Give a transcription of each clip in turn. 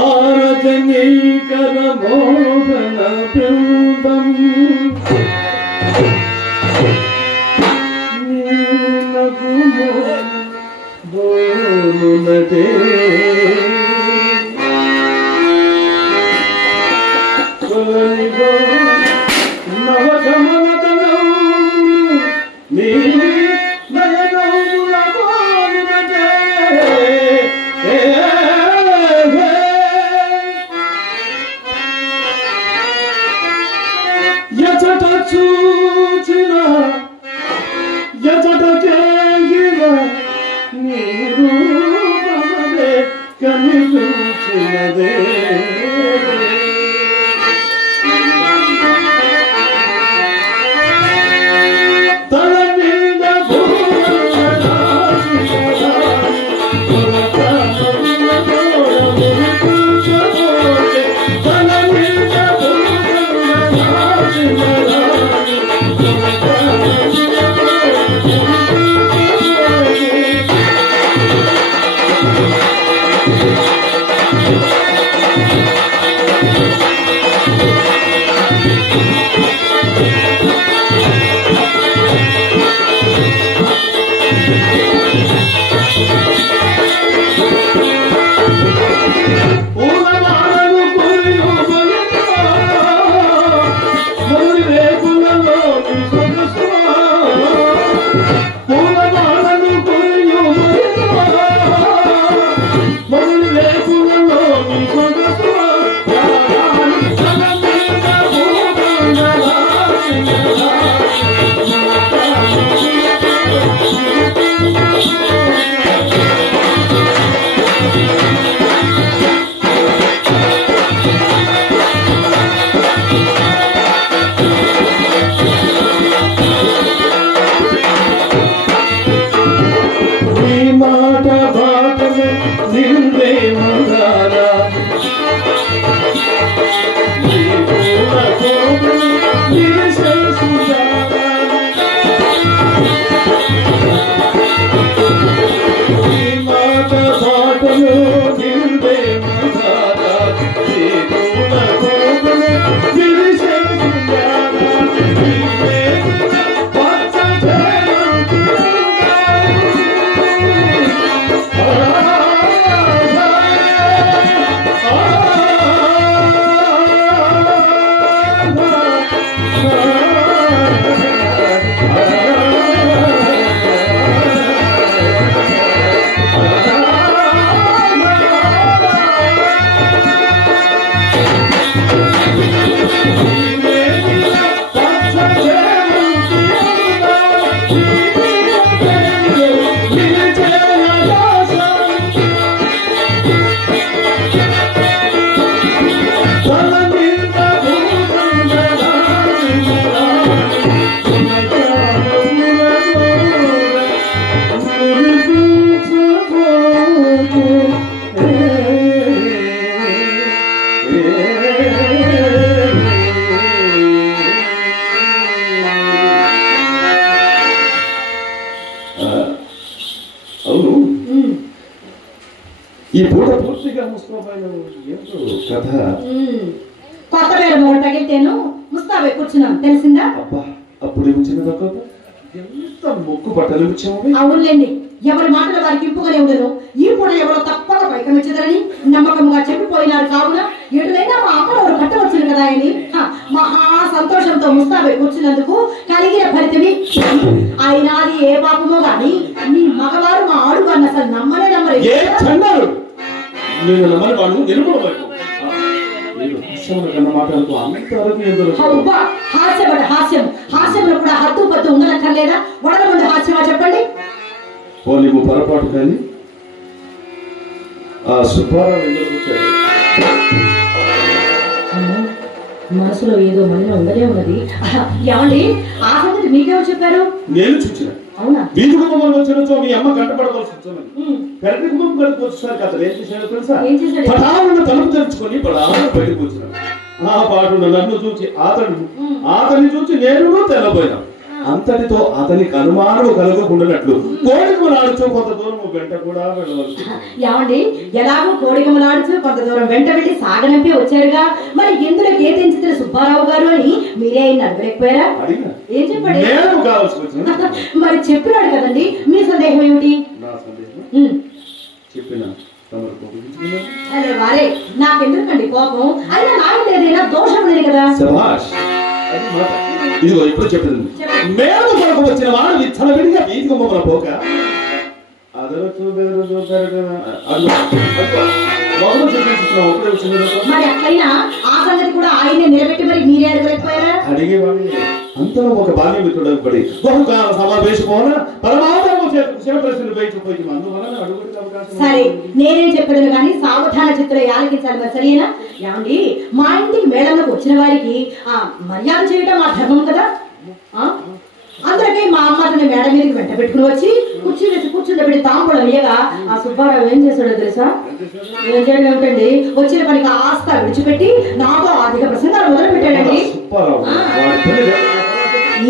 ఆరజనీకర మోహన బింబం బోలునటే నవగమనతనం నీ నయనముల బోలునటే ఎచట చూచిన ఎచట కేగిన నీరు మమదే కనిపించినదే తల మీద ఈ పూట పూర్తిగా ముస్తాబైన ఏంటో కథ కొత్త వేరే మూడు తగిలితేను ముస్తాబై కూర్చున్నాం తెలిసిందా? అబ్బా అప్పుడు చిన్నదా కథ ఎంత మొక్కు బట్టలు ఇచ్చాము. అవునులేండి, ఎవరి మాటలు వారికి ఇంపుగానే ఉండను. ఈ పూట ఎవరో తప్పక పైకం ఇచ్చదని నమ్మకంగా చెప్పిపోయినారు. కావున ఎటులైనా మా అమ్మవారు కట్టవచ్చును కదా అని మహా సంతోషంతో ముస్తాబై కూర్చున్నందుకు కలిగిన ఫలితమే. అయినా అది ఏ పాపమో గాని మీ మగవారు మా ఆడు అన్న అసలు నమ్మనే నమ్మరు. నేను నమ్మని వాళ్ళు నిరుపడలేదు. హాస్యంలో కూడా హద్దు పద్దు ఉండనక్కర్లేదా? వడల ముందు హాస్యమా చెప్పండి. నీకు పొరపాటు కానీ ఆ సుబ్బారావు ఎందుకు వచ్చాడు? మనసులో ఏదో మళ్ళీ ఉండలే ఉన్నది. ఏమండి, ఆ సంగతి మీకెవరు చెప్పారు? నేను చూసిన. అవునా? వీధి కుటుంబంలో వచ్చినతో మీ అమ్మ కంటపడవలసి వచ్చింది. పెరటి కుటుంబం కలిపి వచ్చేసారు కదా. ఏం చేశాడో తెలుసా? పటాలను తలుపు తెరుచుకొని పడాలను బయటకు వచ్చినాడు. ఆ పాటు నన్ను చూసి అతన్ని చూసి నేను తెల్లబోయినా. అంతటితో అతనికి అనుమానం కలగకుండానట్లు కోడికమలాడుచు కొంత దూరం వెంట కూడా వెళ్ళవచ్చు. ఏమండి, ఎలాగో కోడికమలాడుచు కొంత దూరం వెంట వెళ్ళి సాగనంపి వచ్చారుగా, మరి ఎందులో గీతించిన సుబ్బారావు గారు అని మీరే అడగలేకపోయారా? ఏం చెప్పండి? మరి చెప్పినాడు కదండి, మీ సందేహం ఏమిటి? అరే వారే, నాకెందుకండి కోపం? అయినా నాకు ఏదైనా దోషం లేదు కదా. ఇదిగో ఇప్పుడు చెప్పింది, మేము కొరకు వచ్చిన వాడు విచ్చలవిడిగా వీధి గుమ్మముల పోక మరి అట్లయినా ఆ సంగతి కూడా ఆయనే నిలబెట్టి మరి మీరే అడగలేకపోయారా? అడిగేవాడి అంతలో ఒక బాల్యమిత్రుడు పడి బహుకాల సమావేశపోన పరమాత్మ ప్రశ్నలు బయటపోయి అందువలన అడుగుడికి అవకాశం. సరే, నేనేం చెప్పేది కానీ సావధాన చిత్తులు ఆలకించాలి మరి, సరేనా? ఏమండి, మా ఇంటికి మేడంలోకి వచ్చిన వారికి మర్యాద చేయడం మా ధర్మం కదా. అందరికీ మా అమ్మ అతని మేడ మీదకి వెంట పెట్టుకుని వచ్చి కుర్చీ వేసి కూర్చుండబెట్టి తాంబూలం అయ్యగా ఆ సుబ్బారావు ఏం చేశాడో తెలుసా? ఏం చేయడం ఏమిటండి, వచ్చిన పనికి ఆస్త విడిచిపెట్టి నాతో ఆర్థిక ప్రసంగాలు మొదలు పెట్టాడండి.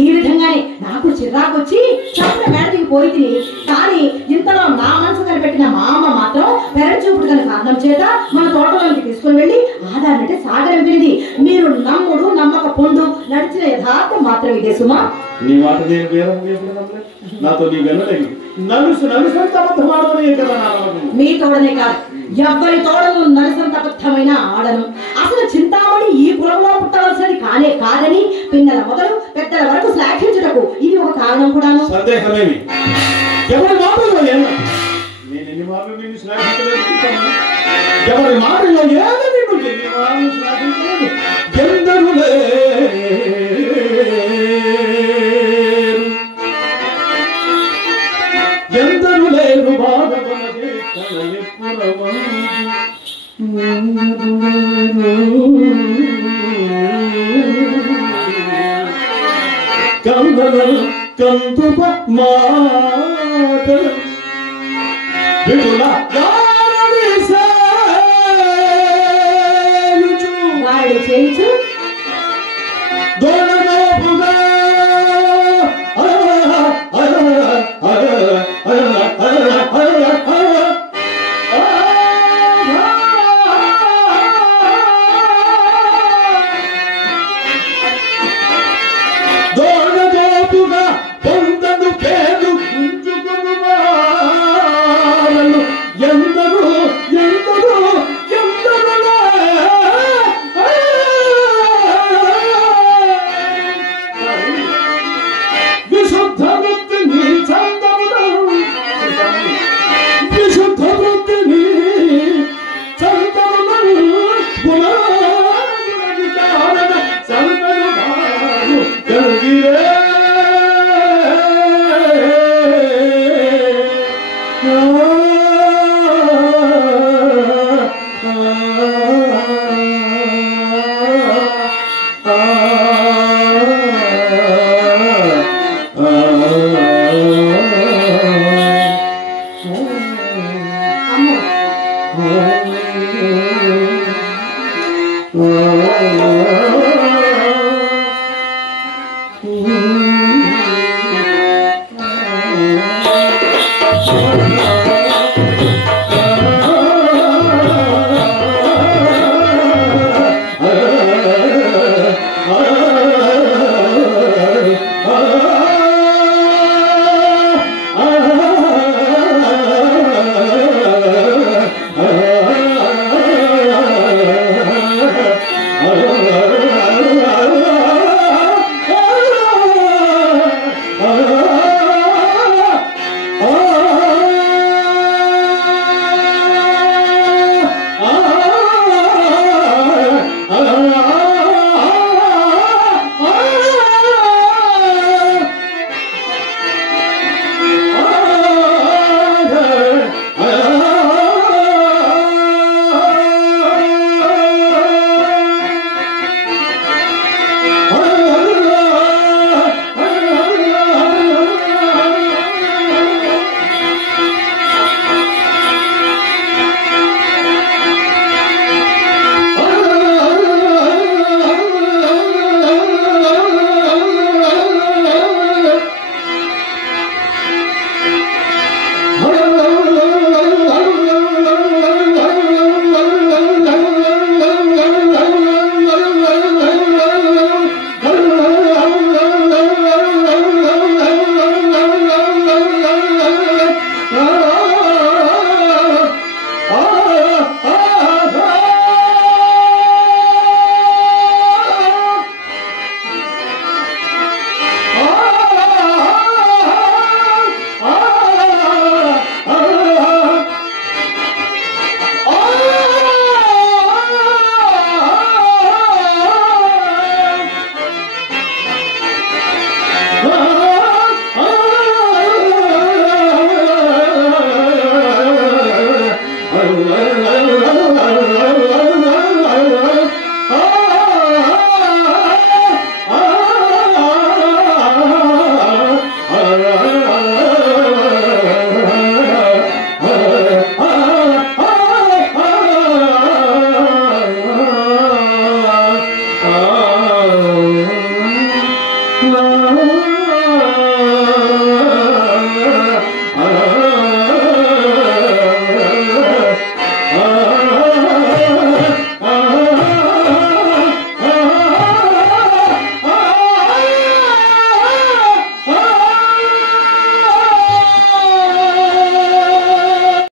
ఈ విధంగానే నాకు చిరాకు వచ్చి చప్పున మేడకి పోయి తిని, కానీ ఇంతలో నా మనసు కనిపెట్టిన మా అమ్మ మాత్రం పెరటి చూపుడు కనుక కారణం చేత మన తోటలోకి తీసుకుని వెళ్ళి ఆధారంటే సాగరంపినది. మీరు నమ్ముడు నమ్మక పొండు నడిచిన యథార్థం మాత్రం ఇదే సుమా. నీ మాట నాతో నీ వెళ్ళలేదు, మీ తోడనే కాదు, ఎవ్వరి తోడను నలుసంతబద్ధమైన ఆడను. అసలు చింతామణి ఈ కులంలో పుట్టవలసినది కానే కాదని పిన్నల మొదలు పెద్దల వరకు శ్లాఘించుటకు ఇది ఒక కారణం కూడాను. సందేహమేమి? ఎవరి మాటలో నేను ఎన్ని మాటలు నిన్ను శ్లాఘించలేదు, ఎవరి మాటలో ఏదో నిన్ను ఎన్ని మాటలు శ్లాఘించలేదు. ఎందరు లేరు బాధపడ కందన కంతుప మాట విడుల చేయించు దోనగోపుగా పొందను పేరు గుంజుకును వారను ఎందరు ఎందరు ఎందరు విశుద్ధ వృత్తిని చందమును విశుద్ధ వృత్తిని చందమును పునరుద్ధరణ చందను భారు కలిగిరే. అమ్మో